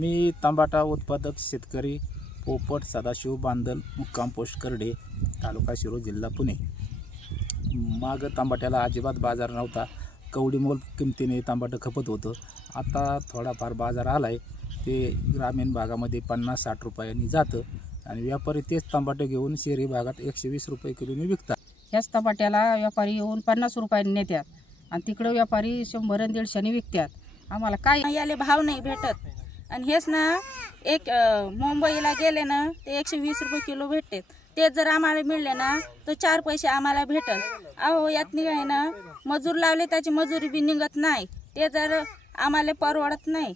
मी तांबाटा उत्पादक शेतकरी पोपट सदाशिव बांदल, मुक्काम पोस्ट करडे, तालुका शिरूर, जिल्हा पुणे। माग तांबाट्याला अजिबात बाजार नव्हता, कवडी मोल किमतीने तांबाटं खपत होतं। आता थोडाफार बाजार आलाय, ते ग्रामीण भागामध्ये 50-60 रुपयांनी जातं आणि व्यापारी तेच तांबाटं घेऊन शहरी भागात 120 रुपये किलोने विकतात। ह्याच तांबाट्याला व्यापारी येऊन 50 रुपयांनी नेतात आणि तिकडे व्यापारी 100-150 विकतात। आम्हाला काय याले भाव नाही भेटत आणि हेच ना एक मुंबईला गेले ना ते 120 रुपये किलो भेटते। ते जर आम्हाला मिळले ना तर 4 पैसे आम्हाला भेटल। अहो यात निघाय ना मजूर लावले त्याची मजुरी बी निघत नाही, ते जर आम्हाला परवडत नाही।